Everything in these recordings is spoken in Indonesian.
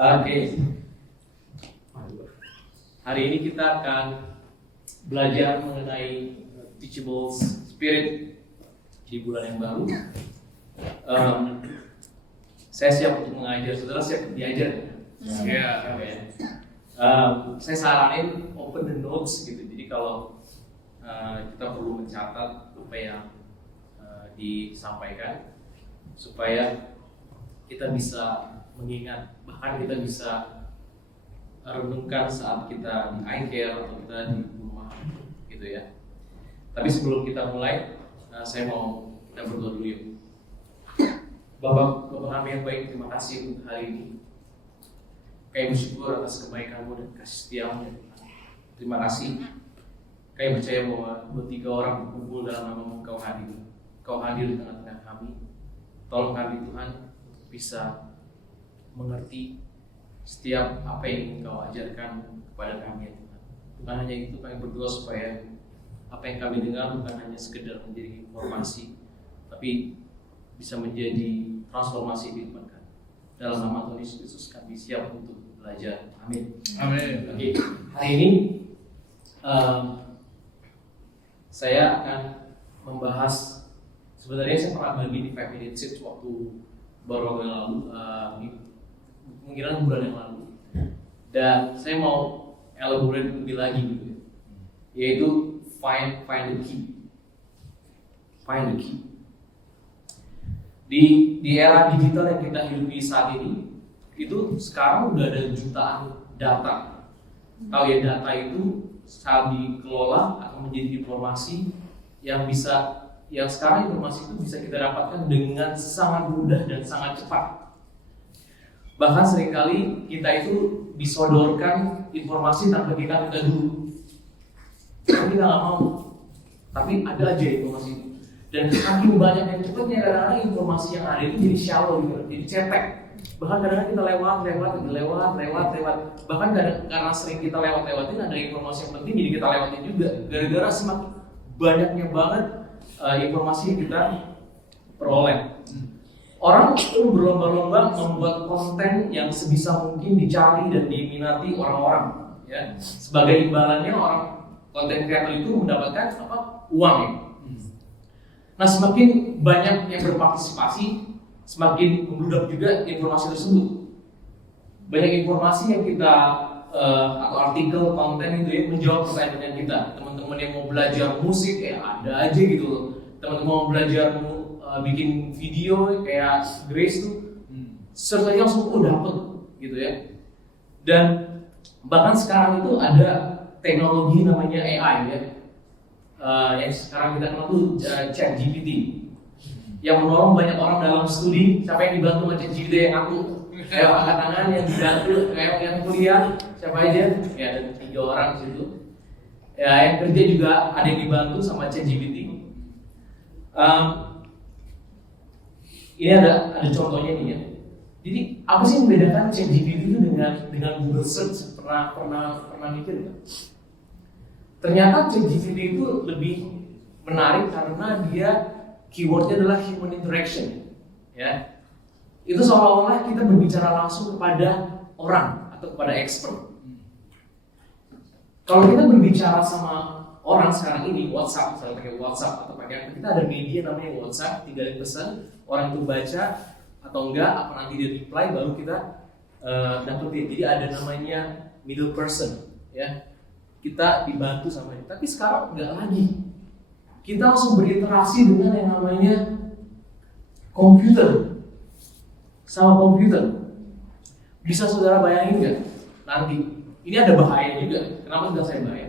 Oke. Hari ini kita akan belajar mengenai teachable spirit di bulan yang baru. Saya siap untuk mengajar, saudara siap diajar? Ya. Saya saranin open the notes gitu. Jadi kalau kita perlu mencatat apa yang disampaikan supaya kita bisa mengingat, bahkan kita bisa renungkan saat kita di iCare atau kita di rumah gitu ya. Tapi sebelum kita mulai, saya mau kita berdoa dulu yuk. Bapak kami yang baik, terima kasih untuk hari ini. Kami bersyukur atas kebaikan-Mu dan kasih setia-Mu. Terima kasih. Kami percaya bahwa 2-3 orang berkumpul dalam nama-Mu, Kau hadir. Kau hadir di tengah-tengah kami. Tolong kami Tuhan bisa mengerti setiap apa yang Kau ajarkan kepada kami ya Tuhan. Bukan hanya itu, kami berdoa supaya apa yang kami dengar bukan hanya sekedar menjadi informasi, tapi bisa menjadi transformasi kehidupan kami. Dalam nama Tuhan Yesus Kristus kami siap untuk belajar. Amin. Amin. Oke, hari ini saya akan membahas, sebenarnya saya pernah bagi di 5 minute series waktu baru yang lalu, mungkin bulan yang lalu, dan saya mau elaborate lebih lagi gitu, yaitu find the key. Find the key. Di era digital yang kita hidupi saat ini, itu sekarang udah ada jutaan data. Tahu ya, data itu saat dikelola akan menjadi informasi yang sekarang informasi itu bisa kita dapatkan dengan sangat mudah dan sangat cepat. Bahkan seringkali kita itu disodorkan informasi tanpa kita minta dulu. Kita nggak mau, tapi ada aja informasi itu. Dan semakin banyak yang cepatnya, kadang-kadang informasi yang ada itu jadi shallow gitu, jadi cetek. Bahkan kadang-kadang kita lewat. Bahkan karena sering kita lewat-lewatin ada informasi yang penting, jadi kita lewatin juga. Gara-gara semakin banyaknya banget informasi yang kita peroleh. Orang itu berlomba-lomba membuat konten yang sebisa mungkin dicari dan diminati orang-orang. Ya. Sebagai imbalannya orang konten kreator itu mendapatkan uang. Ya. Nah, semakin banyak yang berpartisipasi, semakin membludak juga informasi tersebut. Banyak informasi yang kita atau artikel, konten itu ya menjawab pertanyaan kita. Teman-teman yang mau belajar musik ada aja gitu loh. Teman-teman mau belajar bikin video kayak Grace tuh, sertanya langsung dapet gitu ya. Dan bahkan sekarang itu ada teknologi namanya AI ya. Yang sekarang kita kenal tuh ChatGPT, yang menolong banyak orang dalam studi. Siapa yang dibantu sama ChatGPT yang aku? Ayo angkat tangan yang dibantu, yang kuliah siapa aja? Ya ada 3 orang di situ. Ya yang kerja juga ada yang dibantu sama ChatGPT. Ini ada contohnya nih ya. Jadi apa sih yang membedakan ChatGPT itu dengan Google Search? Pernah mikir nggak? Ternyata ChatGPT itu lebih menarik karena dia keywordnya adalah human interaction, ya. Itu seolah-olah kita berbicara langsung kepada orang atau kepada expert. Kalau kita berbicara sama orang sekarang ini, WhatsApp, misalnya pakai WhatsApp atau pakai kita ada media namanya WhatsApp, tinggalin pesan, orang itu baca atau enggak, apa nanti dia reply, baru kita dapetin. Jadi ada namanya middle person, ya. Kita dibantu sama dia. Tapi sekarang enggak lagi. Kita langsung berinteraksi dengan yang namanya komputer. Sama komputer. Bisa saudara bayangin nggak? Nanti ini ada bahaya juga. Kenapa sudah saya bahaya?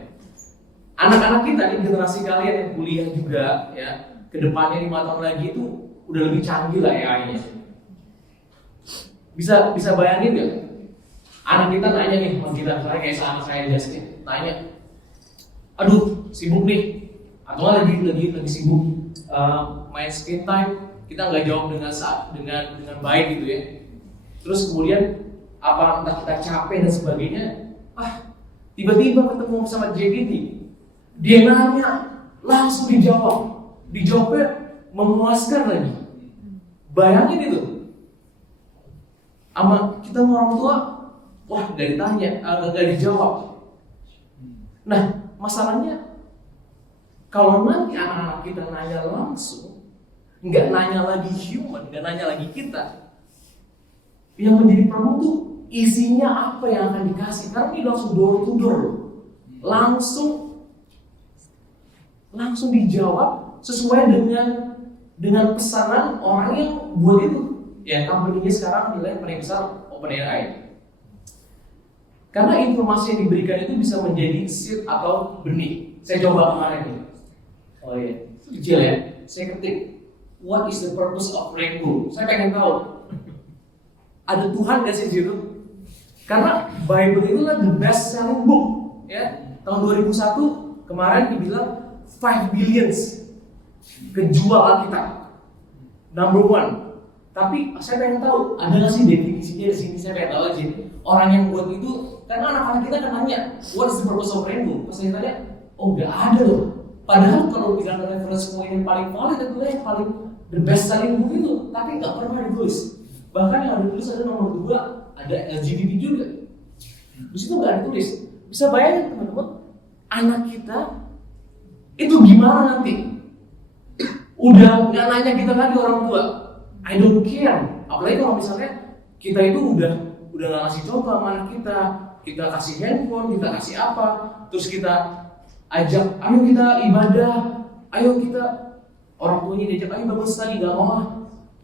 Anak-anak kita ini, generasi kalian yang kuliah juga ya, kedepannya 5 tahun lagi itu udah lebih canggih lah AI-nya. Bisa bayangin nggak? Anak kita nanya nih, kita misalnya kayak anak saya Justin, tanya, aduh sibuk nih, atau lagi sibuk main screen time, kita nggak jawab dengan baik gitu ya. Terus kemudian entah kita capek dan sebagainya, tiba-tiba ketemu sama GPT, dia nanya langsung dijawabnya memuaskan lagi. Bayangin itu, sama kita orang tua wah nggak ditanya, nggak dijawab. Nah masalahnya kalau nanti anak-anak kita nanya langsung, nggak nanya lagi human, nggak nanya lagi kita, yang menjadi problem tuh isinya apa yang akan dikasih. Karena ini langsung door to door, langsung dijawab sesuai dengan pesanan orang yang buat itu. Ya, company-nya sekarang nilai paling besar OpenAI. Karena informasi yang diberikan itu bisa menjadi seed atau benih. Saya coba kemarin nih. Oh iya, kecil ya. Saya ketik, what is the purpose of rainbow? Saya pengen tahu. Ada Tuhan nggak sih di situ? Karena Bible itu lah the best selling book. Ya, tahun 2001 kemarin dibilang 5 billions kejual Alkitab, number one. Tapi saya pengen tahu, ada nggak sih definisinya di sini? Saya pengen tahu aja. Orang yang buat itu, karena anak-anak kita kan nanya, what is the purpose of rainbow? Pas saya tanya, oh nggak ada loh. Padahal kalau bilang reference point yang paling valid adalah yang paling the best selling book itu, tapi nggak pernah ditulis. Bahkan yang ada ditulis ada nomor 2, ada LGBT juga. Di situ nggak ditulis. Bisa bayangin teman-teman, anak kita itu gimana nanti? Udah nggak nanya kita lagi orang tua. I don't care. Apalagi kalau misalnya kita itu udah nggak ngasih contoh sama anak kita kasih handphone, kita kasih apa, terus kita ajak, ayo kita ibadah, ayo kita, orang tuanya diajak, ayo bagus tadi nggak mau ah.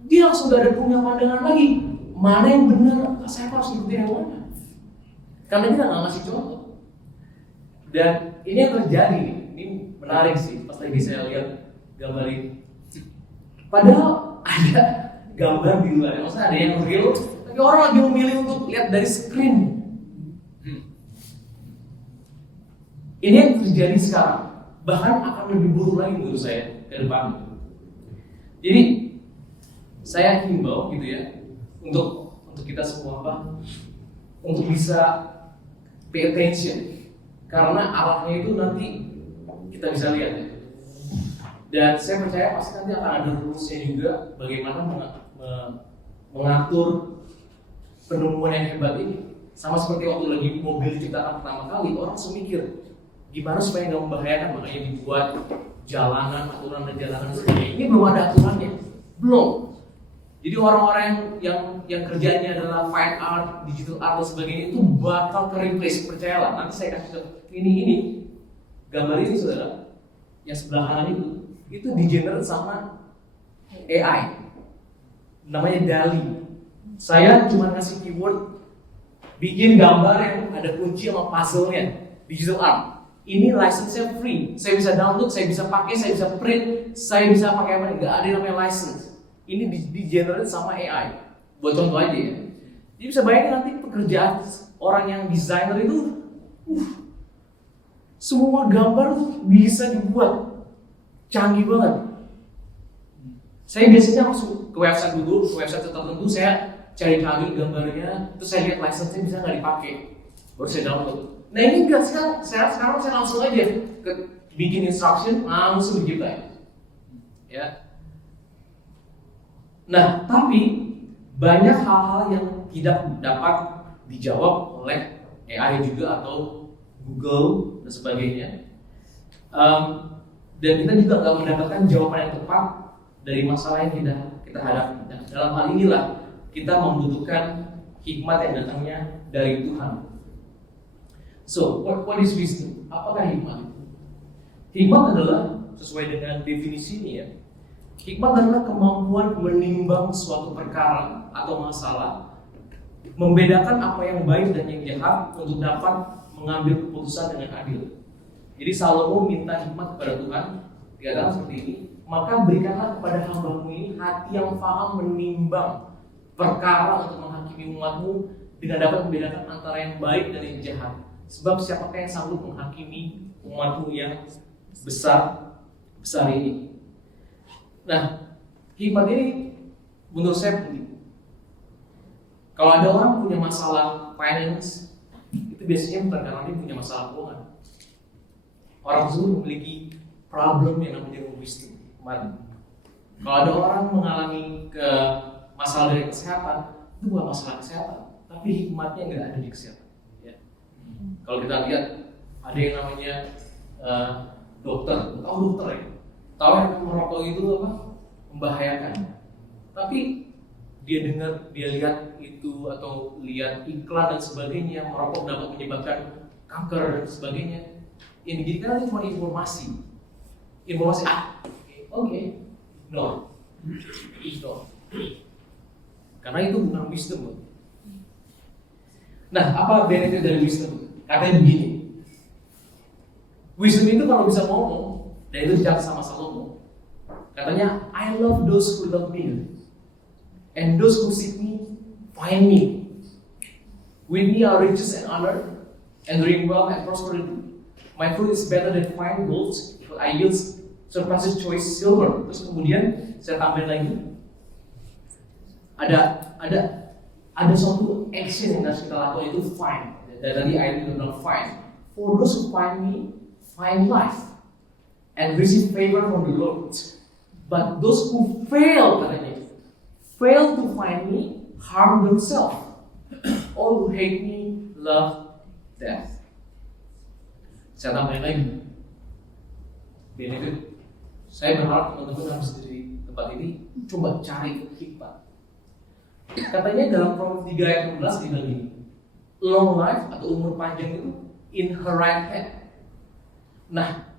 Dia langsung gak ada punya pandangan lagi. Mana yang benar? Saya harus ikutin yang mana? Karena kita nggak ngasih contoh. Dan ini yang terjadi. Ini menarik sih. Pas lagi saya lihat gambar ini. Padahal ada gambar di luar. Maksudnya ada yang real, tapi orang lagi memilih untuk lihat dari screen. Ini yang terjadi sekarang. Bahkan akan lebih buruk lagi menurut saya ke depan. Jadi saya himbau gitu ya untuk kita semua untuk bisa pay attention, karena arahnya itu nanti kita bisa lihat ya. Dan saya percaya pasti nanti akan ada rulesnya juga bagaimana mengatur penemuan yang hebat ini. Sama seperti waktu lagi mobil diciptakan pertama kali, orang semikir gimana supaya nggak membahayakan, makanya dibuat jalanan, aturan dan jalanan sebagainya. Ini belum ada aturannya, belum. Jadi orang-orang yang kerjanya adalah fine art, digital art dan sebagainya itu bakal ke-replace, percayalah. Nanti saya kasih ini gambar ini saudara, yang sebelah kanan itu di-generate sama AI, namanya DALL-E. Saya cuma ngasih keyword, bikin gambar yang ada kunci sama puzzle-nya, digital art. Ini license-nya free, saya bisa download, saya bisa pakai, saya bisa print, saya bisa pakai apa, nggak ada yang namanya license. Ini di-generate sama AI. Buat contoh aja ya. Jadi bisa bayangin nanti pekerjaan orang yang desainer itu, semua gambar tuh bisa dibuat canggih banget. Saya biasanya langsung ke website dulu, ke website tertentu saya cari gambarnya, terus saya lihat license-nya bisa nggak dipakai, baru saya download. Nah ini enggak, sekarang saya langsung aja ke bikin instruction, langsung diciptain. Ya. Nah, tapi banyak hal-hal yang tidak dapat dijawab oleh AI juga atau Google dan sebagainya. Dan kita juga nggak mendapatkan jawaban yang tepat dari masalah yang kita hadapi. Nah, dalam hal inilah kita membutuhkan hikmat yang datangnya dari Tuhan. So, what is wisdom? Apakah hikmat? Hikmat adalah sesuai dengan definisi ini ya. Hikmat adalah kemampuan menimbang suatu perkara atau masalah, membedakan apa yang baik dan yang jahat untuk dapat mengambil keputusan dengan adil. Jadi Salomo minta hikmat kepada Tuhan, dikatakan seperti ini, maka berikanlah kepada hamba-Mu ini hati yang paham menimbang perkara untuk menghakimi umat-Mu dengan dapat membedakan antara yang baik dan yang jahat. Sebab siapakah yang sanggup menghakimi umat-Mu yang besar ini? Nah, hikmat ini menurut saya penting. Kalau ada orang punya masalah finance, itu biasanya bukan karena dia punya masalah keuangan. Orang tersebut memiliki problem yang namanya wisdom. Kalau ada orang mengalami masalah dari kesehatan, itu bukan masalah kesehatan, tapi tapi hikmatnya nggak ada di kesehatan. Ya. Kalau kita lihat ada yang namanya dokter, tahu dokter ya, tahu yang merokok itu apa membahayakan, tapi dia dengar, dia lihat itu atau lihat iklan dan sebagainya, merokok dapat menyebabkan kanker dan sebagainya. Yang dijadikan itu cuma informasi, oke, no, karena itu bukan wisdom. Nah, apa benefit dari wisdom? Katanya begini, wisdom itu kalau bisa ngomong, dan itu dicatat sama Salomo, katanya, I love those who love me, and those who seek me, find me. With me are riches and honor, and doing well and prosperity. My fruit is better than fine gold, but I yield surpasses choice silver. Terus kemudian saya tambahin lagi, ada suatu action yang harus kita lakukan, itu find. Dan tadi ayat itu bilang find. For those who find me, find life and receive favor from the Lord. But those who fail, katanya, fail to find me, harm themselves. All who hate me love death. Saya tambahin lagi, benefit. Saya berharap teman-teman harus dari tempat ini coba cari hikmat. Katanya dalam Proverbs 3 ayat 16 dibilang gini, long life atau umur panjang itu in her right hand. Nah,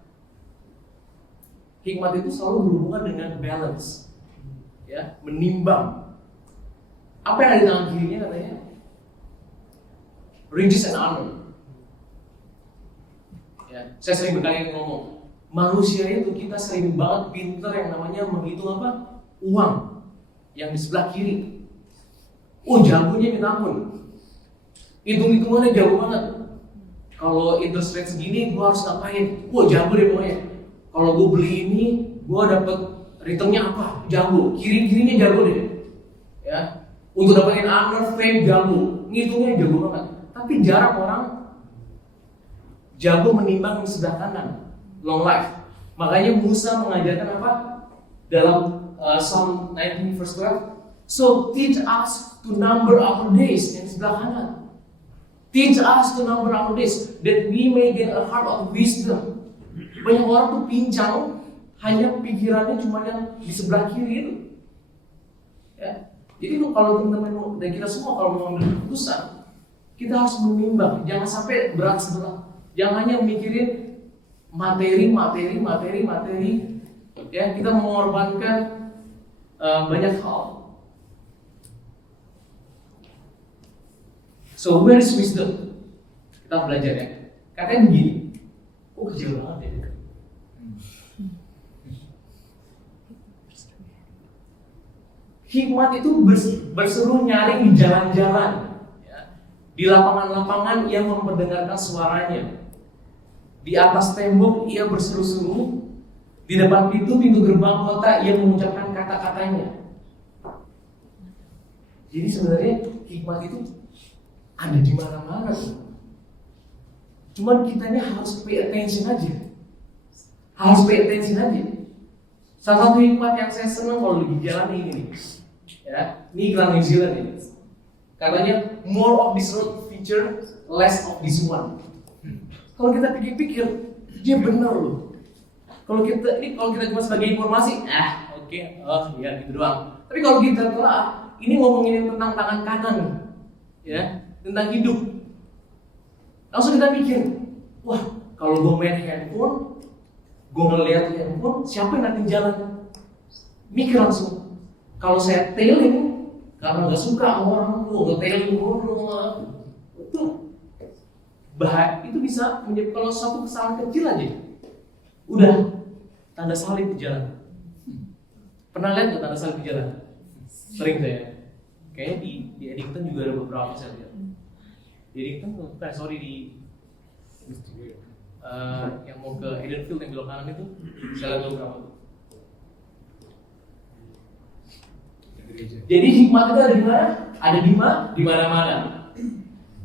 hikmat itu selalu berhubungan dengan balance, ya, menimbang. Apa yang ada di tangan kirinya katanya? Riches and honor. Ya, saya sering berkali ngomong, manusia itu kita sering banget pinter yang namanya menghitung apa? Uang yang di sebelah kiri. Oh, jagonya minta ampun. Hitung-hitungannya jago banget. Kalau interest rate segini, gue harus ngapain? Wah, jago deh pokoknya. Kalau gue beli ini, gue dapet returnnya apa? Jago. Kiri-kirinya jago deh. Ya, untuk dapetin honor, fame, jago. Ngitungnya jago banget. Tapi jarang orang jago menimbang di sebelah kanan, long life. Makanya Musa mengajarkan apa? Dalam Psalm 19 verse 12. So teach us to number our days, yang sebelah kanan. Teach us to number our days, that we may get a heart of wisdom. Banyak orang tuh pincang, hanya pikirannya cuma yang di sebelah kiri itu. Ya. Jadi kalau teman-teman dan kita semua kalau mau mengambil keputusan, kita harus menimbang, jangan sampai berat sebelah. Jangan hanya mikirin materi. Ya, kita mengorbankan banyak hal. So where is wisdom? Kita belajar ya. Katanya begini. Oh, kecil banget ya. Hikmat itu berseru nyaring di jalan-jalan, ya. Di lapangan-lapangan ia memperdengarkan suaranya. Di atas tembok ia berseru-seru. Di depan pintu gerbang kota ia mengucapkan kata-katanya. Jadi sebenarnya hikmat itu ada di mana-mana. Cuman kitanya harus pay attention aja. Salah satu hikmat yang saya senang kalau lagi jalan ini nih. Ya, ini iklan New Zealand ini. Katanya more of this road feature, less of this one. Kalau kita pikir-pikir, dia benar loh. Kalau kita cuma sebagai informasi, oke, ya gitu doang. Tapi kalau kita telah, ini ngomongin tentang tangan kanan, ya, tentang hidup. Langsung kita pikir, wah, kalau gue main handphone, gue ngeliat handphone, siapa yang nanti jalan? Mikir langsung. Kalau saya tailing, karena nggak suka sama orang, gue nge-tailing itu bisa menjadi kalau suatu kesalahan kecil aja, udah tanda salib di jalan. Pernah lihat nggak tanda salib di jalan? Sering saya. Kayaknya di Eddington juga ada beberapa saya lihat. Di Eddington, di yang mau ke Edenfield yang belok kanan itu, saya lihat beberapa. Jadi hikmat itu ada di mana? Ada di mana-mana.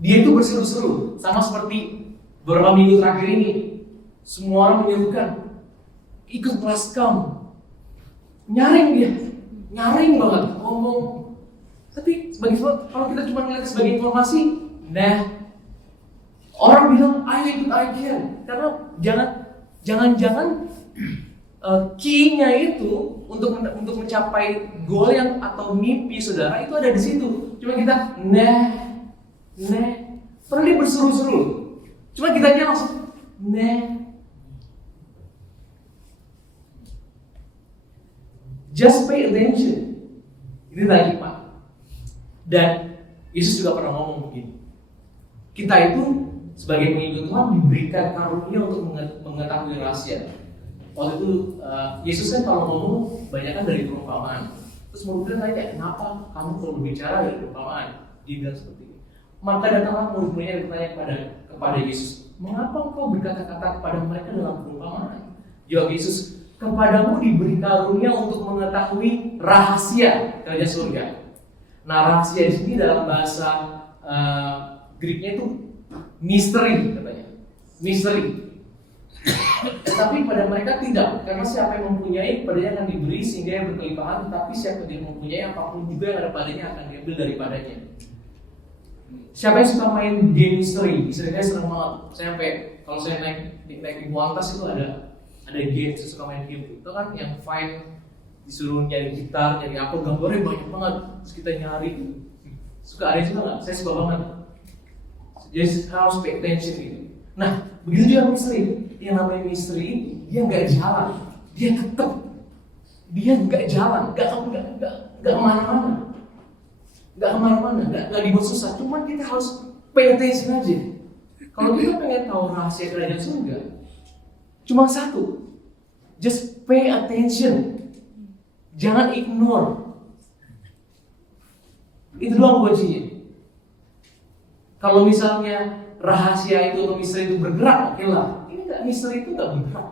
Dia itu berseru-seru, sama seperti beberapa minggu terakhir ini. Semua orang menyerukan, ikut kelas kamu. Nyaring banget ngomong Tapi kalau kita cuma ngeliat sebagai informasi, nah orang bilang I can, karena jangan key-nya itu untuk mencapai goal yang atau mimpi saudara itu ada di situ. Cuma kita padahal dia berseru-seru. Cuma kita langsung just pay attention. Ini tadi Pak. Dan Yesus juga pernah ngomong begini. Kita itu sebagai pengikut Tuhan diberikan karunia untuk mengetahui rahasia. Waktu itu Yesus kan kalau ngomong banyak kan dari perumpamaan. Terus murid-murid tanya, kenapa kamu perlu berbicara dari perumpamaan? Dia bilang seperti ini. Maka datanglah murid-muridnya bertanya kepada Yesus, mengapa engkau berkata-kata kepada mereka dalam perumpamaan? Jawab Yesus, kepadamu diberi karunia untuk mengetahui rahasia kerajaan surga. Nah, rahasia di sini dalam bahasa Greeknya itu misteri katanya, misteri. Tetapi pada mereka tidak, karena siapa yang mempunyai padanya akan diberi sehingga yang berkelimpahan. Tetapi siapa yang mempunyai apapun juga yang ada padanya akan diambil daripadanya. Siapa yang suka main game misteri? Saya senang banget. Kalau saya naik di Kuantas itu ada game, saya suka main game itu kan yang find, disuruh nyari gitar, nyari apa, gambarnya banyak banget. Terus kita nyari. Suka ada juga nggak? Saya suka banget. Jadi harus pay attention gitu. Nah, begitu juga misteri. Yang namanya misteri, dia nggak jalan, dia tetap, dia nggak jalan, nggak kemana-mana, nggak dibuat susah. Cuman kita harus pay attention aja. Kalau kita pengen tahu rahasia kerajaan surga, cuma satu, just pay attention, jangan ignore. Itu doang kuncinya. Kalau misalnya rahasia itu atau misteri itu bergerak, oke lah. Ini nggak, misteri itu nggak bergerak.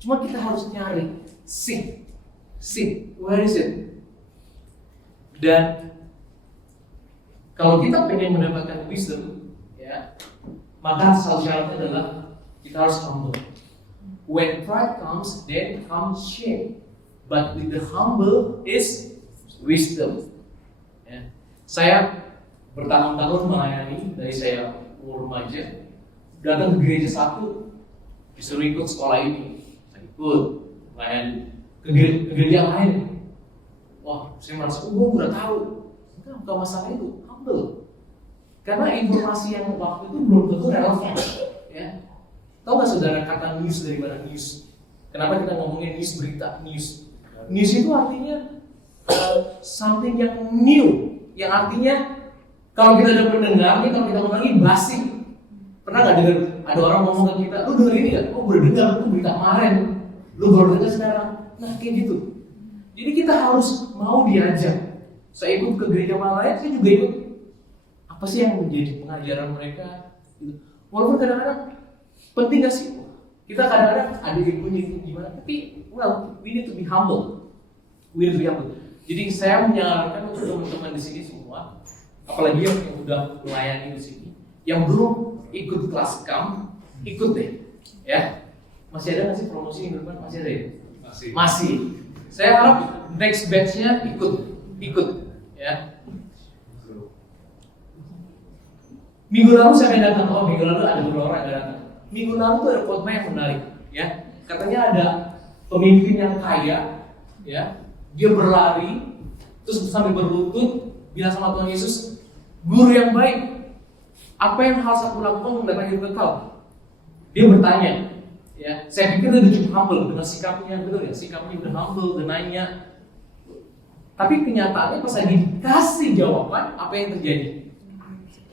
Cuma kita harus nyari, seek, where is it? Dan kalau kita pengen mendapatkan wisdom, ya, maka salah syaratnya adalah kita harus humble. When pride comes, then comes shame. But with the humble is wisdom. Ya. Saya bertahun-tahun melayani dari saya umur remaja, datang ke gereja satu, disuruh ikut sekolah ini, saya ikut melayani ke gereja lain. Wah, saya merasa, gue udah tahu. Enggak masalah itu, humble. Karena informasi yang waktu itu belum tentu relevan. Ya. Tahu nggak saudara kata news dari mana news? Kenapa kita ngomongin news, berita news? News itu artinya something yang new, yang artinya kalau kita udah mendengarnya, kalau kita mendengarnya basi. Pernah nggak dengar ada orang ngomong ke kita, lu denger ini nggak? Oh, gue udah dengar, itu berita kemarin. Lu baru dengar sekarang. Nah, kayak gitu. Jadi kita harus mau diajak. Saya ikut ke gereja lain, saya juga ikut. Apa sih yang menjadi pengajaran mereka? Walaupun kadang-kadang penting nggak sih? Kita kadang-kadang ada egonya gimana? Tapi, well, we need to be humble. Jadi saya menyarankan untuk teman-teman di sini semua, apalagi yang udah melayani di sini, yang belum ikut kelas camp, ikut deh, ya. Masih ada nggak sih promosi minggu depan? Masih ada ya? Masih. Saya harap next batch-nya ikut, ya. Minggu lalu saya datang, minggu lalu ada beberapa orang yang datang. Minggu lalu tuh ada khotbah yang menarik, ya. Katanya ada pemimpin yang kaya, ya. Dia berlari, terus sambil berlutut, bilang sama Tuhan Yesus, guru yang baik, apa yang harus aku lakukan untuk mendapat hidup kekal? Dia bertanya, ya. Saya pikir dia cukup humble dengan sikapnya, betul ya? Sikapnya udah humble, udah nanya. Tapi kenyataannya pas lagi dikasih jawaban, apa yang terjadi?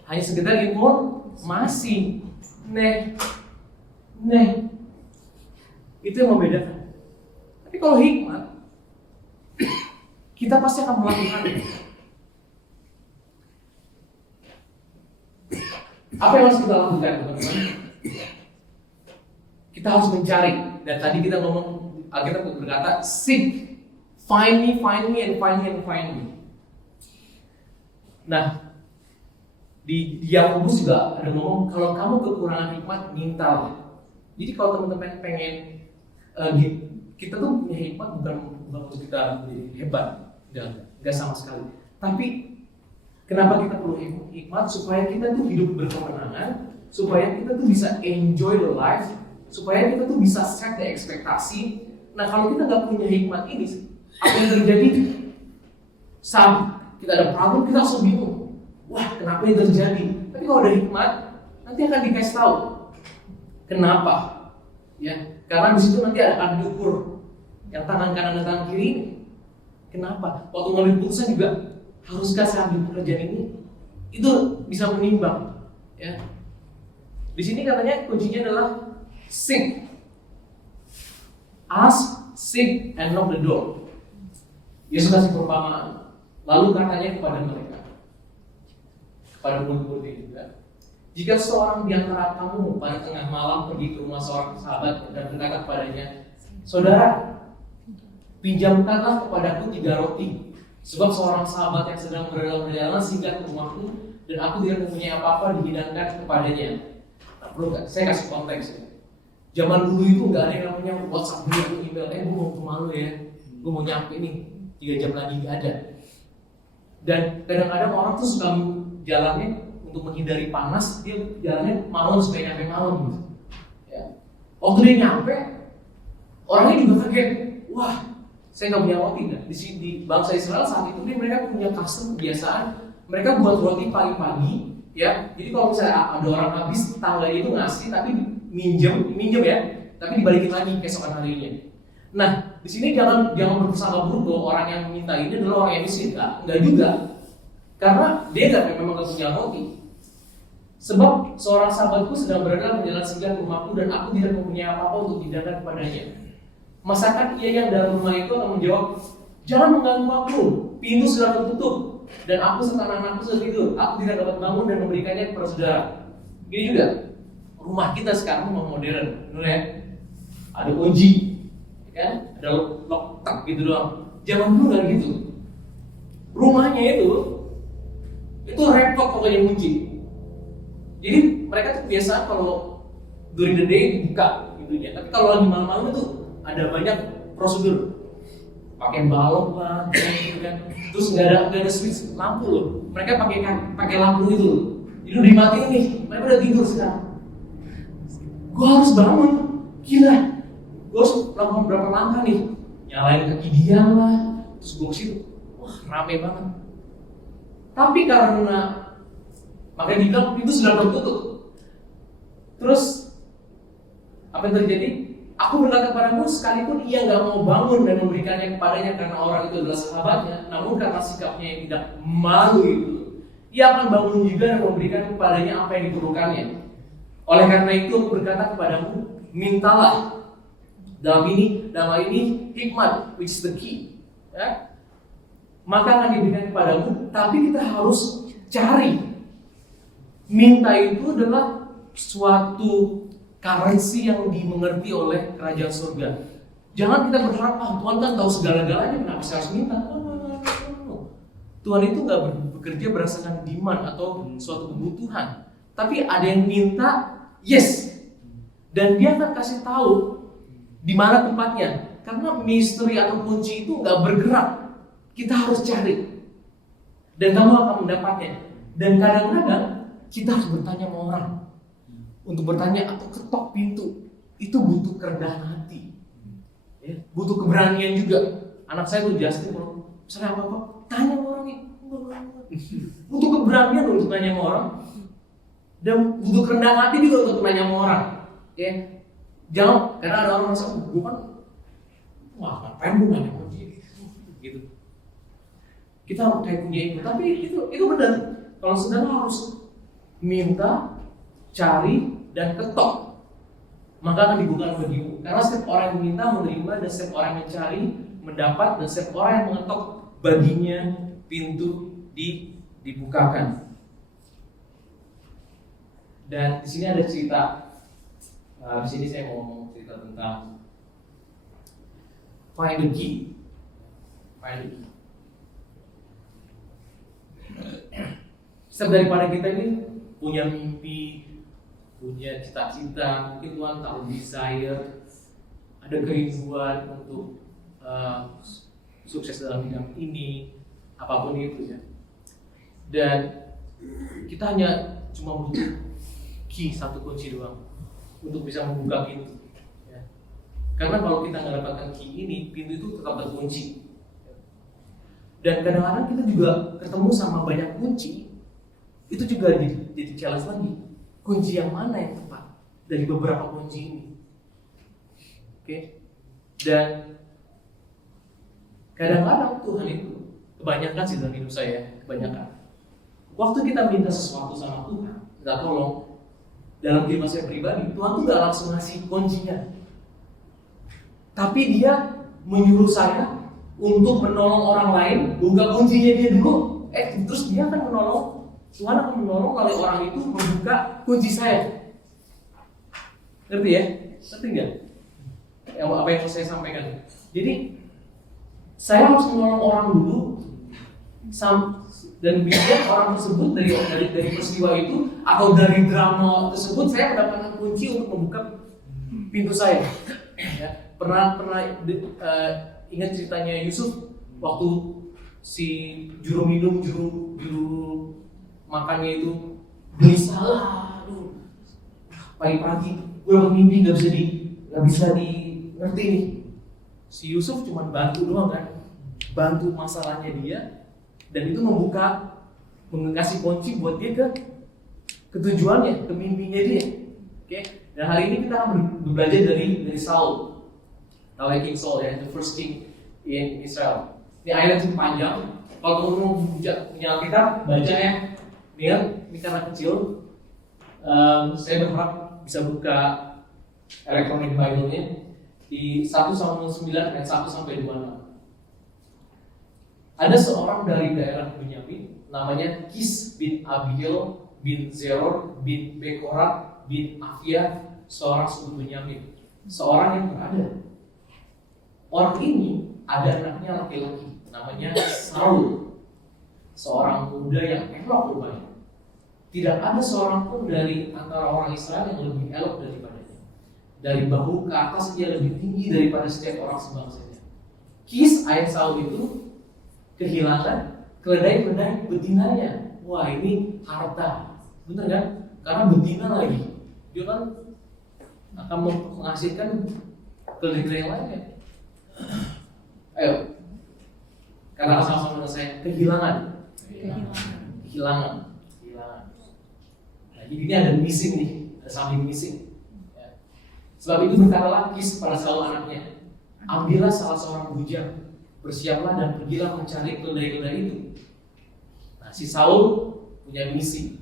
Hanya sekedar informasi. Itu yang membedakan. Tapi kalau hikmat, kita pasti akan melakukannya. Apa yang harus kita lakukan, teman-teman? Kita harus mencari. Dan tadi kita ngomong, Alkitab berkata, seek, find me, and find me. Nah, di Yakobus juga ada ngomong, kalau kamu kekurangan hikmat, mintalah. Jadi kalau teman-teman pengen, kita tuh punya hikmat bukan untuk kita hebat, enggak sama sekali. Tapi Kenapa kita perlu hikmat? Supaya kita tuh hidup berkemenangan, supaya kita tuh bisa enjoy the life, supaya kita tuh bisa set the ekspektasi. Nah kalau kita nggak punya hikmat ini, apa yang terjadi? Saat kita ada problem, kita langsung bingung. Wah, kenapa ini terjadi? Tapi kalau ada hikmat, nanti akan dikasih tahu kenapa. Ya, karena di situ nanti akan diukur yang tangan kanan dan tangan kiri. Kenapa? Waktu ngambil keputusan juga haruskah saya ambil pekerjaan ini? Itu bisa menimbang. Ya. Di sini katanya kuncinya adalah seek, ask, seek, and knock the door. Yesus kasih perumpamaan. Lalu katanya kepada mereka, kepada murid-murid juga, jika seorang di antara kamu pada tengah malam pergi ke rumah seorang sahabat dan berkata kepadanya, saudara, pinjamkanlah kepadaku 3 roti, sebab seorang sahabat yang sedang berjalan singgah ke rumahku dan aku tidak mempunyai apa-apa dihidangkan kepadanya. Nah, perlu nggak? Saya kasih konteks ya. Zaman dulu itu nggak ada yang namanya WhatsApp atau email. Gue mau ke malu ya, gue mau nyampe nih 3 jam lagi nggak ada. Dan kadang-kadang orang tuh suka jalannya untuk menghindari panas, dia jalannya malam supaya nyampe malam gitu. Ya. Waktu dia nyampe, orangnya juga kaget. Wah, saya nggak punya roti. Di bangsa Israel saat itu mereka punya custom kebiasaan, mereka buat roti pagi-pagi. Ya, jadi kalau misalnya ada orang habis, tangganya itu ngasih, tapi minjem ya, tapi dibalikin lagi keesokan harinya. Nah, di sini jangan berprasangka buruk bahwa orang yang minta ini adalah orang yang miskin. Enggak juga, karena dia memang nggak punya roti. Sebab seorang sahabatku sedang berada berjalan singgah ke rumahku dan aku tidak mempunyai apa-apa untuk dihidangkan kepadanya. Masakan ia yang dalam rumah itu akan menjawab, jangan mengganggu aku, pintu sudah tertutup dan aku serta anak-anakku sudah tidur. Aku tidak dapat bangun dan memberikannya kepada saudara. Gini juga, rumah kita sekarang rumah modern, benar ya? Ada kunci, kan? Ada lock gitu doang. Zaman dulu nggak gitu. Rumahnya itu repot pokoknya kunci. Jadi mereka tuh biasa kalau during the day dibuka pintunya, tapi kalau lagi malam-malam itu ada banyak prosedur, pakai balok lah, gitu kan. Terus nggak ada switch lampu loh. Mereka pakai lampu itu loh. Jadi udah dimatiin nih, mereka udah tidur sekarang. Gue harus bangun, gila. Gue harus melakukan berapa langkah nih, nyalain kaki dia lah, terus gue kesitu, wah rame banget. Tapi karena makanya dibilang pintu sudah tertutup. Terus apa yang terjadi? Aku berkata kepadamu, sekalipun ia nggak mau bangun dan memberikannya kepadanya karena orang itu adalah sahabatnya, namun karena sikapnya yang tidak malu itu, ia akan bangun juga dan memberikan kepadanya apa yang diperlukannya. Oleh karena itu aku berkata kepadamu, mintalah. Dalam ini hikmat, which is the key. Ya? Maka akan diberikan kepadamu, tapi kita harus cari. Minta itu adalah suatu currency yang dimengerti oleh kerajaan surga. Jangan kita berharap, Tuhan kan tahu segala-galanya, kenapa saya harus minta? No. Tuhan itu nggak bekerja berdasarkan demand atau suatu kebutuhan, tapi ada yang minta, yes, dan dia akan kasih tahu di mana tempatnya. Karena misteri atau kunci itu nggak bergerak, kita harus cari, dan kamu akan mendapatnya. Dan kadang-kadang kita harus bertanya sama orang. Untuk bertanya atau ketok pintu itu butuh kerendahan hati, ya, butuh keberanian juga. Anak saya tuh Justin, kalau misalnya apa-apa tanya sama orang ini, butuh keberanian untuk tanya sama orang, dan butuh kerendahan hati juga untuk tanya sama orang. Ya, jangan karena ada orang merasa, gue kan, wah ngapain gue nanya sama dia, gitu. Kita harus kayak punya itu, tapi itu benar. Kalau saudara harus minta, cari, dan ketok, maka akan dibuka bagimu. Karena setiap orang yang meminta menerima, dan setiap orang yang mencari mendapat, dan setiap orang yang mengetok baginya pintu dibukakan. Dan di sini ada cerita. Di sini saya mau ngomong cerita tentang find the key. Setiap daripada kita ini punya mimpi, punya cita-cita, mungkin Tuhan tahu desire, ada kerinduan untuk sukses dalam bidang ini, apapun itu ya. Dan kita hanya cuma butuh key, satu kunci doang untuk bisa membuka pintu. Ya. Karena kalau kita nggak dapatkan key ini, pintu itu tetap terkunci. Dan kadang-kadang kita juga ketemu sama banyak kunci, itu juga jadi challenge lagi. Kunci yang mana yang tepat dari beberapa kunci ini? Oke. Dan kadang-kadang Tuhan itu, kebanyakan sih dalam hidup saya, kebanyakan waktu kita minta sesuatu sama Tuhan, nggak tolong, dalam diri saya pribadi, Tuhan tuh nggak langsung ngasih kuncinya, tapi Dia menyuruh saya untuk menolong orang lain, buka kuncinya dia dulu, terus Dia akan menolong, Tuhan akan menolong oleh orang itu membuka kunci saya. Ngerti ya? Ngerti nggak? Apa yang saya sampaikan? Jadi saya harus menolong orang dulu, dan biar orang tersebut dari peristiwa itu atau dari drama tersebut saya mendapatkan kunci untuk membuka pintu saya. Ya, pernah ingat ceritanya Yusuf waktu si juru minum, juru makannya itu gelisah, pagi-pagi gue dapat mimpi nggak bisa ngerti nih. Si Yusuf cuma bantu doang kan, bantu masalahnya dia, dan itu mengasih kunci buat dia ke tujuannya, ke mimpinya dia. Oke. Dan hari ini kita akan belajar dari Saul. Tahu King Saul ya, the first king in Israel. Ini ayat cukup panjang. Kalau kamu mau punya Alkitab, baca ya. Ini karena kecil. Saya berharap bisa buka Electronic Bible-nya di 1 Samuel 9 ayat 1 sampai 26. Ada seorang dari daerah Benyamin namanya Kis bin Abiel bin Zeror bin Bekorat bin Afia, seorang suku Benyamin, seorang yang berada. Orang ini ada anaknya laki-laki namanya Saul, seorang muda yang elok rupanya. Tidak ada seorang pun dari antara orang Israel yang lebih elok daripadanya. Dari bahu ke atas dia lebih tinggi daripada setiap orang sebangsanya. Kis ayah Saul itu kehilangan keledai betinanya. Wah, ini harta, bener kan? Karena betina lagi, dia kan akan menghasilkan keledai yang lainnya. Ayo, karena sama-sama dengan saya, kehilangan. Nah, jadi ini ada missing nih, ada something missing. Ya. Sebab itu berkatalah Kis pada Saul anaknya, ambillah salah seorang bujang, bersiaplah dan pergilah mencari keledai-keledai itu. Nah, si Saul punya misi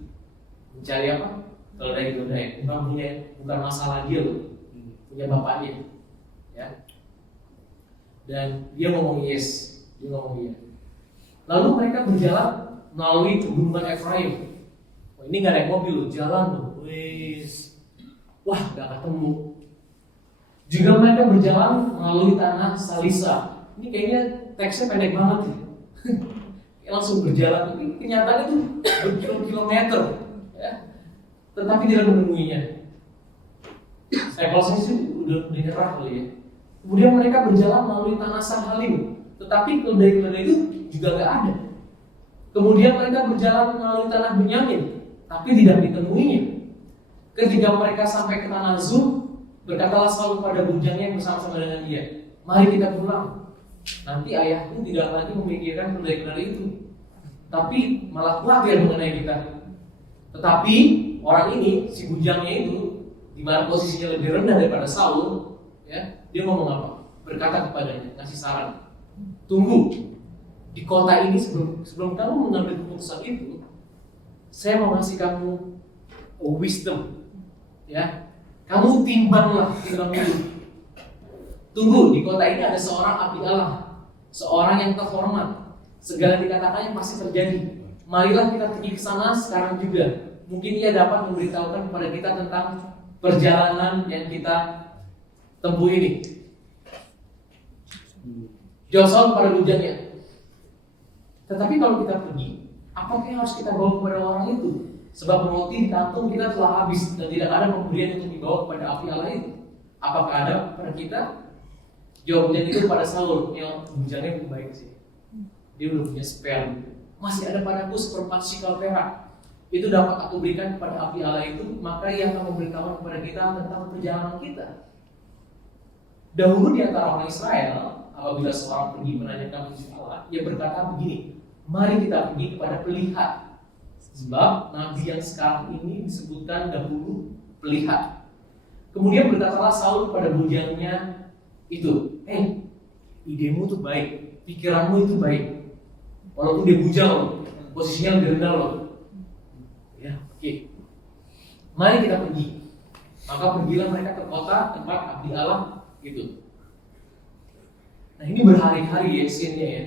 mencari apa? Keledai-keledai. Bukan masalah dia loh, punya bapaknya. Ya. Dan dia ngomong yes, dia ngomong iya. Lalu mereka berjalan melalui pegunungan Efraim. Oh, ini nggak naik mobil loh, jalan loh. Wah, nggak ketemu. Juga mereka berjalan melalui tanah Salisa. Ini kayaknya teksnya pendek banget ya. Langsung berjalan, tapi kenyataannya itu berkilometer, ya. Tetapi tidak menemuinya. Kalau saya sih udah nyerah kali ya. Kemudian mereka berjalan melalui tanah Sahalim, tetapi keledai-keledai itu juga nggak ada. Kemudian mereka berjalan melalui tanah Benyamin, tapi tidak ditemuinya. Ketika mereka sampai ke tanah Zum, berkatalah Saul kepada bujangnya yang bersama-sama dengan dia, mari kita pulang. Nanti ayahku tidak lagi memikirkan keledai-keledai itu, tapi malah khawatir mengenai kita. Tetapi orang ini, si bujangnya itu, di mana posisinya lebih rendah daripada Saul, ya, dia ngomong apa? Berkata kepadanya, ngasih saran. Tunggu, di kota ini sebelum kamu mengambil keputusan itu, saya mau ngasih kamu wisdom, ya. Kamu timbanglah dalam hidup. Tunggu, di kota ini ada seorang abdi Allah, seorang yang terhormat. Segala dikatakannya pasti terjadi. Marilah kita pergi ke sana sekarang juga. Mungkin ia dapat memberitahukan kepada kita tentang perjalanan yang kita tempuh ini. Jawab Saul pada bujangnya, tetapi kalau kita pergi, apakah yang harus kita bawa kepada orang itu? Sebab roti di kantung kita telah habis dan tidak ada pemberian untuk dibawa kepada abdi Allah itu. Apakah ada pada kita? Jawabnya itu pada Saul, yang bujangnya baik sih. Dia belum punya spare. masih ada padaku seperempat sikal perak, itu dapat aku berikan kepada abdi Allah itu, maka ia akan memberitahukan kepada kita tentang perjalanan kita. Dahulu di antara orang Israel, apabila seorang pergi menanyakan wujud Allah, ia berkata begini, mari kita pergi kepada pelihat. Sebab nabi yang sekarang ini disebutkan dahulu pelihat. Kemudian berkatalah Saul kepada bujangnya itu, idemu tuh baik, pikiranmu itu baik, walaupun dia bujang loh, posisinya lebih rendah loh. Ya, oke. Mari kita pergi. Maka pergilah mereka ke kota tempat abdi Allah itu. Nah ini berhari-hari ya scene-nya ya.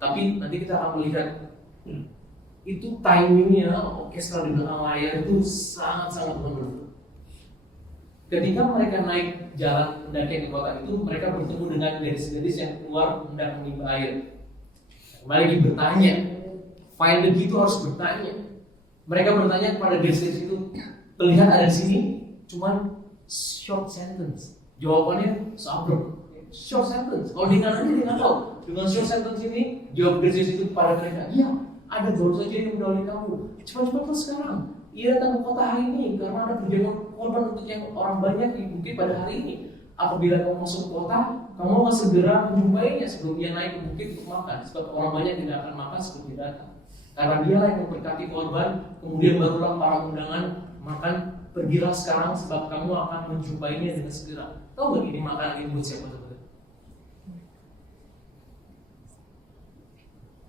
Tapi nanti kita akan melihat itu timingnya orkestra di belakang layar itu sangat-sangat menentukan. Ketika mereka naik jalan pendakian di kota itu, mereka bertemu dengan gadis-gadis yang keluar hendak menimba air. Kembali lagi bertanya, finder gitu harus bertanya. Mereka bertanya kepada gadis-gadis itu, terlihat ada di sini, cuman short sentence. Jawabannya sabrek. Short sentence. Kalau dia nggak tahu. Dengan short sentence ini, jawab gadis itu kepada mereka, iya, ada baru saja yang mendahului kamu. Cepat-cepat sekarang. Ia datang ke kota hari ini karena ada perjalanan korban untuk yang orang banyak mungkin pada hari ini. Apabila kamu masuk ke kota, kamu akan segera menjumpainya sebelum dia naik ke bukit untuk makan. Sebab orang banyak tidak akan makan sebelum dia datang. Karena dialah yang memberkati korban, kemudian barulah para undangan makan. Pergilah sekarang sebab kamu akan menjumpainya dengan segera. Tahu nggak ini makanan ini buat siapa teman-teman?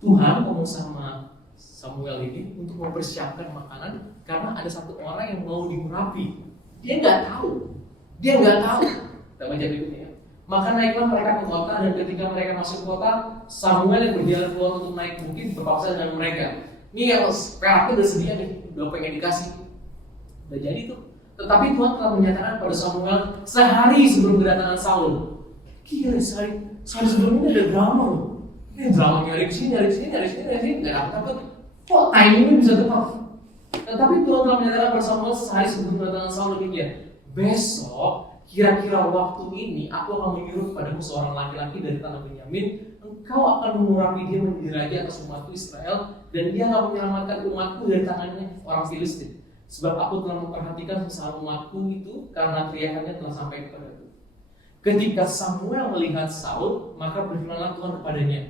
Tuhan ngomong sama Samuel ini untuk mempersiapkan makanan karena ada satu orang yang mau diurapi. Dia nggak tahu. Kita baca berikutnya. Maka naiklah mereka ke kota dan ketika mereka masuk kota, Samuel yang berjalan keluar untuk naik bukit berpaksa dengan mereka. Ini yang peraknya udah sedia nih, udah pengen dikasih. Udah jadi tuh. Tetapi Tuhan telah menyatakan pada Samuel sehari sebelum kedatangan Saul. Kira sehari sebelumnya ada drama loh. Ini drama nyari sini, nggak dapat. Kok timingnya bisa tepat? Tetapi Tuhan telah menyatakan pada Samuel sehari sebelum kedatangan Saul demikian. Besok, kira-kira waktu ini aku akan menyuruh kepadamu seorang laki-laki dari tanah Benyamin. Engkau akan mengurapi dia menjadi raja atas umatku Israel, dan dia akan menyelamatkan umatku dari tangannya orang Filistin. Sebab aku telah memperhatikan kesalahan umatku itu karena teriakannya telah sampai kepadaku. Ketika Samuel melihat Saul, maka berfirmanlah Tuhan kepadanya,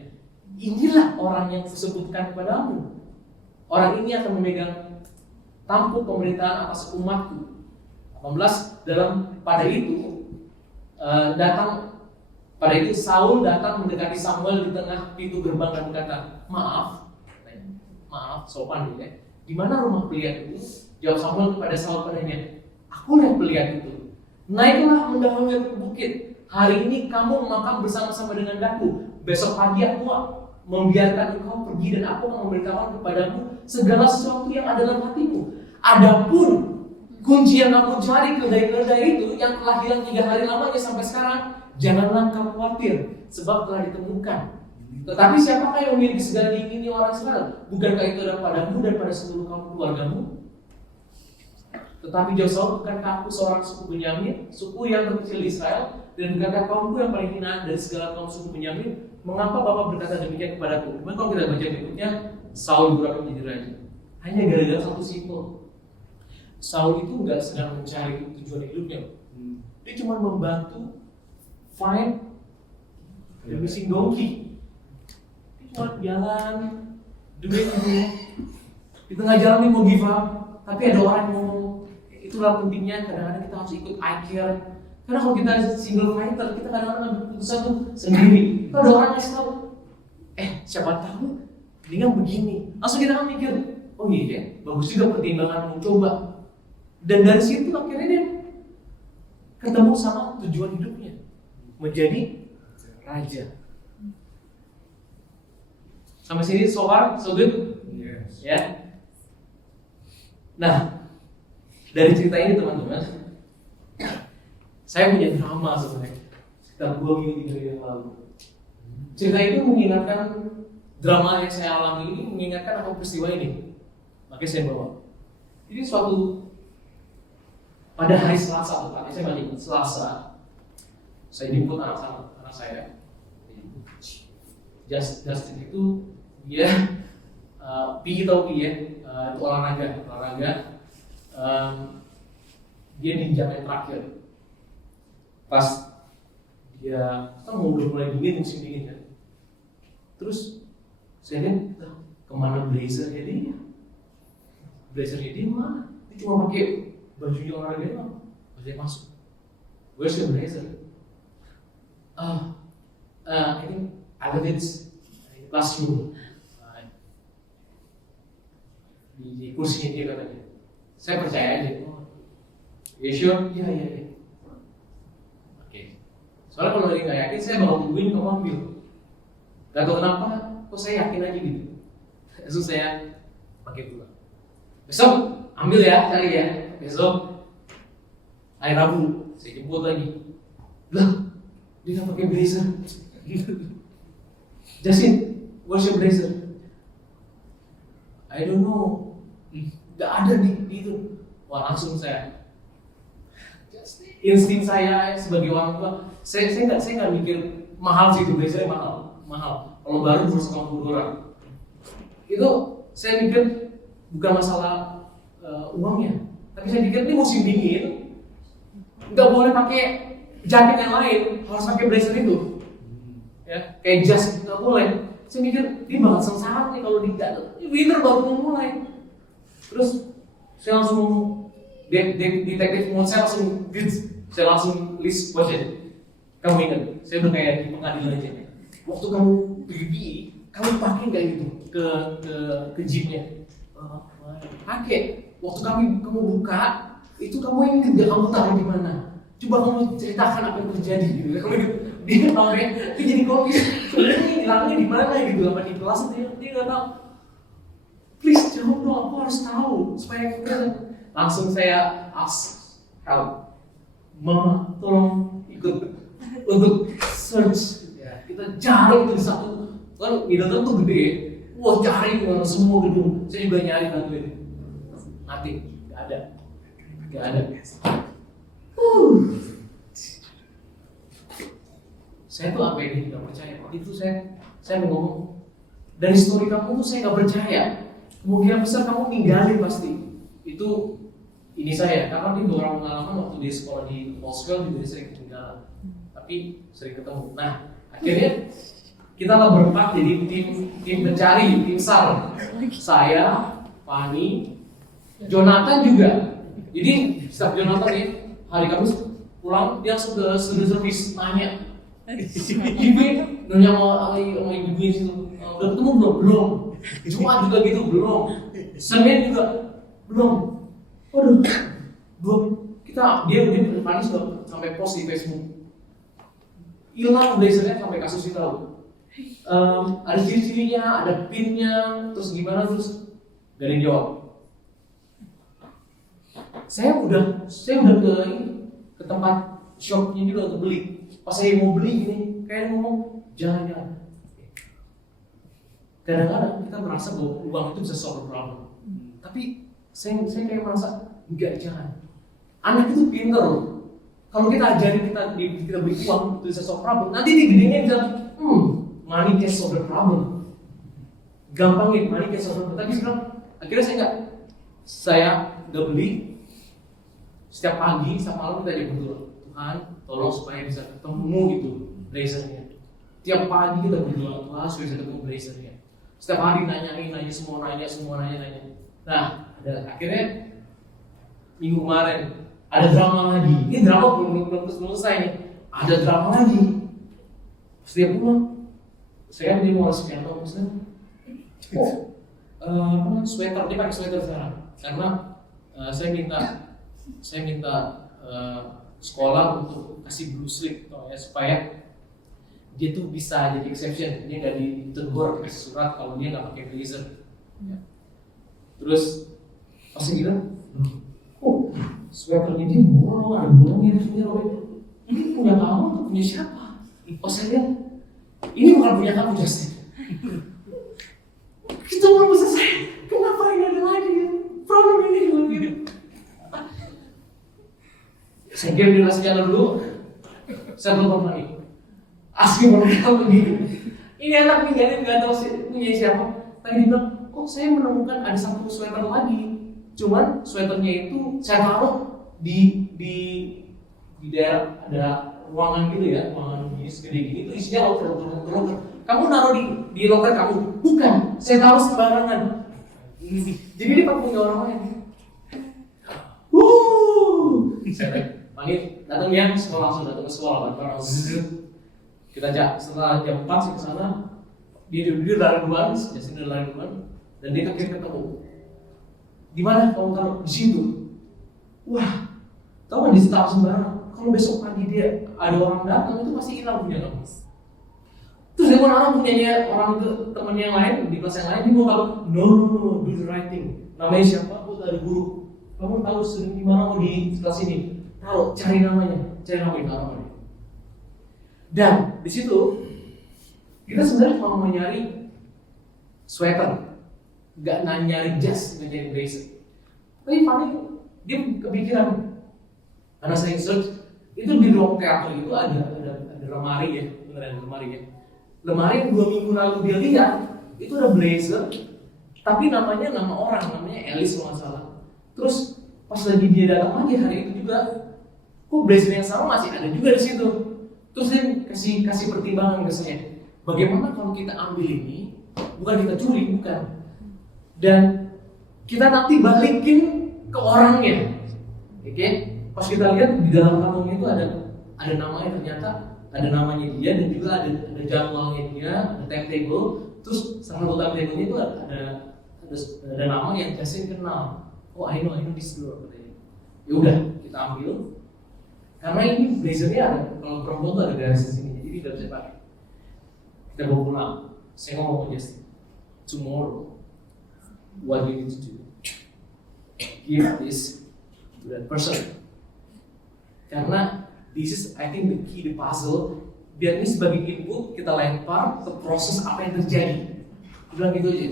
inilah orang yang kusebutkan kepadamu. Orang ini akan memegang tampuk pemerintahan atas umatku. 18 pada itu Saul datang mendekati Samuel di tengah pintu gerbang dan berkata, maaf, sopan ya. Di mana rumah pelihat itu? Jawab Samuel kepada Saul padanya, aku lihat pelihat itu. Naiklah mendahului ke bukit. Hari ini kamu makan bersama-sama dengan aku. Besok pagi aku membiarkan engkau pergi dan aku akan memberitahukan kepadamu segala sesuatu yang ada dalam hatimu. Adapun kunci yang kamu cari kedai-kedai itu yang telah hilang 3 hari lamanya sampai sekarang, janganlah kamu khawatir, sebab telah ditemukan. Tetapi siapakah yang memiliki segala diingini orang Israel? Bukankah itu ada padamu dan pada seluruh kamu keluargamu? Tetapi jawab Saul, bukankah aku seorang suku Benyamin, suku yang terkecil di Israel, dan bukankah kaumku yang paling hina dari segala kaum suku Benyamin? Mengapa Bapak berkata demikian kepadaku? Kemudian kalau kita baca berikutnya, Saul diurapi menjadi raja. Hanya gara-gara satu simpel. Saul itu nggak sedang mencari tujuan hidupnya. Dia cuma membantu find the missing donkey. Dia cuma jalan, duit itu. Di tengah jalan nih mau give up, tapi ada orang yang ngomong, itulah pentingnya kadang-kadang kita harus ikut I care. Karena kalau kita single fighter, kita kadang-kadang ambil keputusan tuh sendiri. Kalau ada orang yang tahu, siapa tahu, mendingan begini. Langsung kita kan mikir, oh iya, bagus juga pertimbangan mencoba. Dan dari situ akhirnya dia ketemu sama tujuan hidupnya, menjadi raja. Sampai sini so far, so good? Yes. Ya. Nah, dari cerita ini teman-teman, saya punya drama sebenarnya sekitar 2 minggu 3 minggu yang lalu. Cerita itu mengingatkan drama yang saya alami ini, mengingatkan akan peristiwa ini. Makanya saya bawa. Ini suatu pada hari Selasa, tepatnya saya balik Selasa. Saya jemput anak saya. Justin itu dia PE atau PE ya, itu olahraga. Dia di jam yang terakhir. Pas dia kan udah mulai dingin, musim dingin kan. Terus saya lihat kemana blazernya dia? Blazernya dia mana? Dia cuma pakai bajunya olahraga doang. Pas dia masuk, where's your blazer? I think I left it last room. Di kursinya dia katanya. Saya percaya aja. You sure? Iya. Oke. Soalnya kalau dia nggak yakin, saya bakal tungguin kamu ambil. Gak tau kenapa, kok saya yakin aja gitu. Besok saya pakai pulang. Besok ambil ya, cari ya. Besok hari Rabu saya jemput lagi. Lah, dia nggak pakai blazer. Justin, where's your blazer? I don't know. Gak ada di itu. Wah, langsung saya. Insting saya sebagai orang tua, saya nggak mikir mahal sih itu blazer, mahal. Kalau baru $150, itu saya mikir bukan masalah uangnya, tapi saya pikir ini musim dingin, nggak boleh pakai jaket yang lain, harus pakai blazer itu, ya kayak jas nggak boleh. Saya mikir ini bakal sengsara nih kalau ini winter baru mulai. Terus saya langsung detektif mood saya langsung list question. Kamu ingat? Saya udah kayak di pengadilan aja. Waktu kamu pergi, kamu pakai nggak itu ke jeepnya? Pakai. Waktu kamu buka, itu kamu ingat nggak kamu taruh di mana? Coba kamu ceritakan apa yang terjadi. Gitu. Dia jadi komis. Ini hilangnya di mana gitu? Apa di kelas? Dia nggak tahu. Please jawab dong, aku harus tahu supaya langsung saya ask help. Mama, tolong ikut untuk search. Ya, kita cari itu di satu. Kan Middleton tuh gede. Wah, cari mana semua gedung. Saya juga nyari bantuin. Nanti nggak ada. Saya tuh apa ini nggak percaya. Itu saya mau ngomong dari story kamu tuh saya nggak percaya. Kemungkinan besar kamu ninggalin pasti. Itu ini saya, karena dia beberapa pengalaman waktu di sekolah di Moscow juga dia sering ketinggalan, tapi sering ketemu. Nah, akhirnya kita lah berempat jadi tim pencari, tim SAR. Saya, Fani, Jonathan juga. Jadi setiap Jonathan nih hari Kamis pulang dia langsung ke student service nanya. Ibu nanya sama ibu itu udah ketemu belum? Jumat juga gitu belum. Senin juga belum. Waduh, dia Fani sudah sampai post di Facebook. Hilang blazernya sampai kasus itu tahu. Ada ciri-cirinya, ada pinnya, terus gimana terus gak ada yang jawab. Saya udah ke tempat shopnya juga untuk beli. Pas saya mau beli gini, kayak ngomong jangan. Kadang-kadang kita merasa bahwa uang itu bisa solve problem, tapi saya kayak merasa enggak, jangan. Anak itu pintar loh. Kalau kita ajarin kita beli uang itu bisa solve problem, nanti di gedenya bisa money can solve the problem. Gampangin money can solve the problem. Tapi sekarang akhirnya saya nggak beli. Setiap pagi, setiap malam kita jadi berdoa, Tuhan tolong supaya bisa ketemu itu blazernya. Tiap pagi kita berdoa, Tuhan supaya bisa ketemu blazernya. Setiap hari nanya semua nanya. Nah, akhirnya minggu kemarin ada drama lagi. Ini drama belum selesai nih. Ada drama lagi. Setiap pulang, saya dia mau ngasih piano misalnya. Sweater, dia pakai sweater sekarang. Karena saya minta sekolah untuk kasih blue slip supaya dia tuh bisa jadi exception, dia nggak ditegur kasih surat kalau dia nggak pakai blazer. Ya. Terus pas dia bilang, sweaternya dia bolong, ada bolongnya, ini punya kamu atau punya siapa? Oh saya lihat, ini bukan punya kamu Justin. Kita belum selesai, kenapa ini ada lagi problem ini? Saya kira dia kasih jalan dulu, saya belum lagi. Asli orang begini. Ini anak ninggalin nggak tahu punya siapa. Tapi dia bilang, oh saya menemukan ada satu sweater lagi, cuman sweaternya itu saya taruh di daerah ada ruangan gitu ya, ruangan gini segede gini, itu isinya loker. Kamu naruh di loker kamu? Bukan, saya taruh sembarangan. Jadi dia punya orang lain. Saya panggil, datang ya sekolah, langsung datang ke sekolah, kita setelah jam 4 sih ke sana, dia lari duluan, Jasin udah lari duluan, dan dia ketemu. Di mana kamu taruh? Di situ. Wah, tahu nggak di situ sembarangan. Kalau besok pagi dia ada orang datang itu pasti hilang punya kamu. Terus dia mau naruh punyanya orang itu temannya yang lain di kelas yang lain, dia mau kalau no, do the right thing. Namanya siapa? Oh, ada guru. Kamu tahu sering di mana mau di kelas ini? Tahu, cari namanya taruh. Dan di situ kita sebenarnya mau nyari sweater, nggak nyari jas, nggak nyari blazer. Tapi paling dia kepikiran, karena saya search itu di ruang teater itu ada lemari ya, beneran lemari ya. Lemari yang 2 minggu lalu dia lihat itu ada blazer, tapi namanya nama orang, namanya Elis kalau nggak salah. Terus pas lagi dia datang lagi hari itu juga, kok blazer yang sama masih ada juga di situ. Terus dia kasih pertimbangan ke saya, bagaimana kalau kita ambil ini, bukan kita curi, bukan, dan kita nanti balikin ke orangnya, oke? Pas kita lihat di dalam kantongnya itu ada namanya, ternyata ada namanya dia dan juga ada jadwalnya dia, ada timetable. Terus salah satu timetable-nya itu ada nama yang Jasin kenal. Oh, I know this girl katanya. Ya udah, kita ambil. Karena ini blazernya ada, kalau perempuan tuh ada garis di sini, jadi tidak bisa pakai. Kita bawa pulang. Saya ngomong ke Justin, tomorrow, what we need to do? Give this to that person. Karena this is, I think, the key, the puzzle. Biar ini sebagai input kita lempar ke proses apa yang terjadi. Dia bilang gitu aja.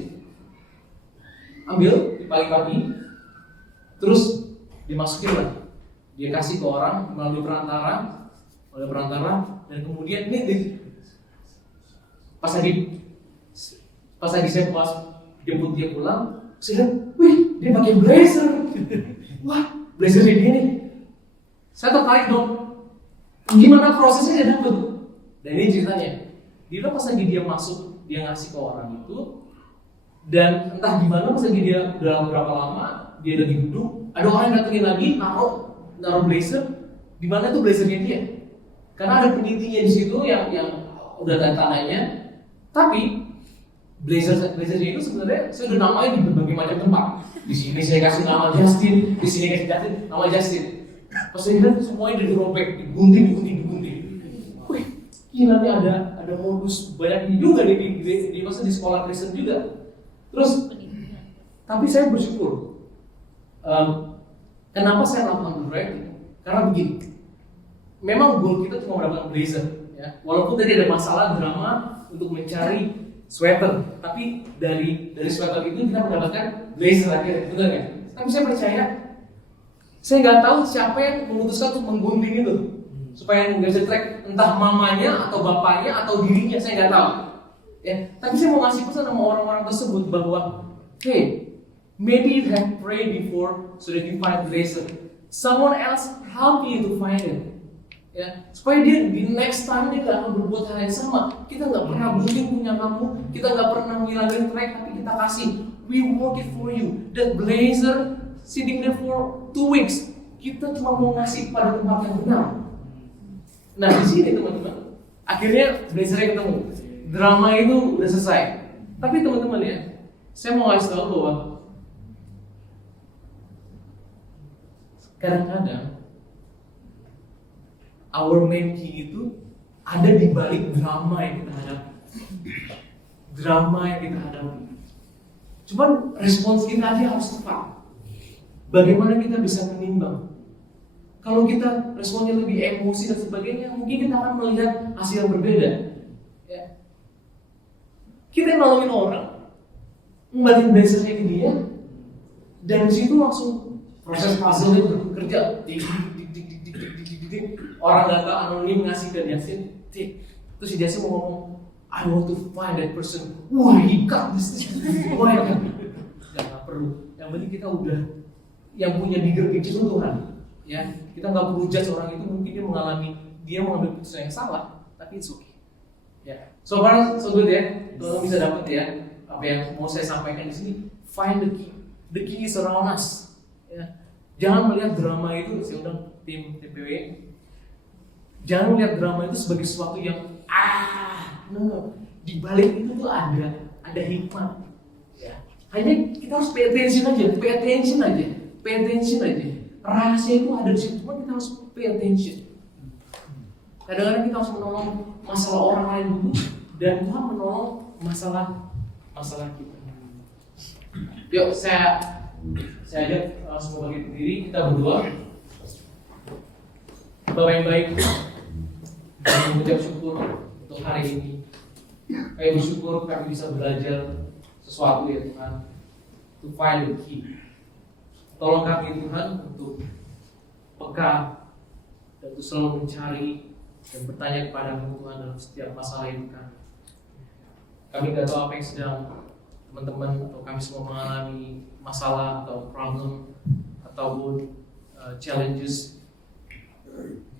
Ambil di pagi-pagi, terus dimasukin lah. Dia kasih ke orang melalui perantara, dan kemudian ini pas lagi saya jemput dia pulang, saya lihat, wih, dia pakai blazer. Wah, blazernya dia nih. Saya tertarik dong. Gimana prosesnya dia dapet? Dan ini ceritanya. Dia pas lagi dia masuk, dia ngasih ke orang itu, dan entah gimana pas lagi dia udah berapa lama dia lagi duduk, ada orang yang datengin lagi, naruh blazer, di mana tuh blazernya dia? Karena ada penitinya di situ yang udah tanda-tandanya. Tapi blazernya itu sebenarnya saya udah namain di berbagai macam tempat. Di sini saya kasih nama Justin, di sini kasih nama Justin. Pas saya lihat semuanya udah dirobek, digunting. Wih, gila nih ada modus banyak juga nih di sekolah Kristen juga. Terus, tapi saya bersyukur. Kenapa saya lakukan writing? Karena begini, memang goal kita cuma mendapatkan blazer, ya. Walaupun tadi ada masalah drama untuk mencari sweater, tapi dari sweater itu kita mendapatkan blazer akhirnya, benar nggak? Tapi saya percaya, saya nggak tahu siapa yang memutuskan untuk menggunting itu, supaya nggak bisa track entah mamanya atau bapaknya atau dirinya, saya nggak tahu. Ya, tapi saya mau ngasih pesan sama orang-orang tersebut bahwa, hey, maybe you have prayed before so that you find blazer. Someone else help you to find it. Ya, supaya dia di next time dia nggak akan berbuat hal yang sama. Kita nggak pernah gunting punya kamu, kita nggak pernah ngilangin track, tapi kita kasih. We work it for you. That blazer sitting there for 2 weeks. Kita cuma mau ngasih pada tempat yang benar. Nah di sini teman-teman, akhirnya blazernya ketemu. Drama itu udah selesai. Tapi teman-teman ya, saya mau ngasih tahu bahwa kadang-kadang our main key itu ada di balik drama yang kita hadapi. Cuman respons kita aja harus tepat. Bagaimana kita bisa menimbang? Kalau kita responnya lebih emosi dan sebagainya, mungkin kita akan melihat hasil yang berbeda. Ya. Kita nolongin orang, ngembaliin blazernya ke dia, dan disitu langsung proses puzzle itu bekerja. Orang data anonim ngasih ke Jasin, terus si Jasin mau ngomong, I want to find that person. Wah, he got this. Wah, nggak perlu. Yang penting kita udah yang punya bigger picture Tuhan. Ya, kita nggak perlu judge orang itu. Mungkin dia mengambil keputusan yang salah, tapi it's okay. Ya, so far so good ya. Kalau bisa dapat ya apa yang mau saya sampaikan di sini. Find the key. The key is around us. Ya. Jangan melihat drama itu, saya undang tim TPW. Jangan melihat drama itu sebagai sesuatu yang no. Di balik itu tuh ada hikmah. Ya. Hanya kita harus pay attention aja. Rahasia itu ada di situ, cuma kita harus pay attention. Kadang-kadang kita harus menolong masalah orang lain dulu, dan Tuhan menolong masalah kita. Yuk, saya ajak semua bagi berdiri, kita berdoa. Bapak yang baik, kami mengucap syukur untuk hari ini. Kami bersyukur kami bisa belajar sesuatu ya Tuhan, to find the key. Tolong kami Tuhan untuk peka dan untuk selalu mencari dan bertanya kepada Tuhan dalam setiap masalah hidup kami. Kami tidak tahu apa yang sedang teman-teman atau kami semua mengalami masalah atau problem ataupun challenges,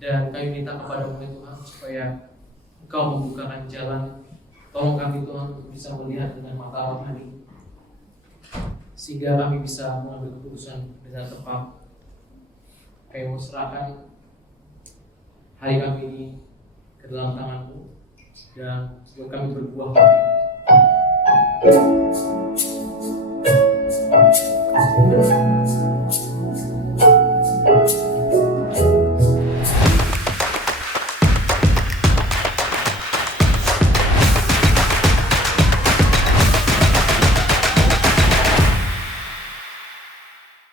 dan kami minta kepada Tuhan supaya Engkau membukakan jalan. Tolong kami Tuhan untuk bisa melihat dengan mata rohani, sehingga kami bisa mengambil keputusan dengan tepat. Kami mau serahkan hari kami ini ke dalam tangan-Mu, dan buat kami berbuah kopi.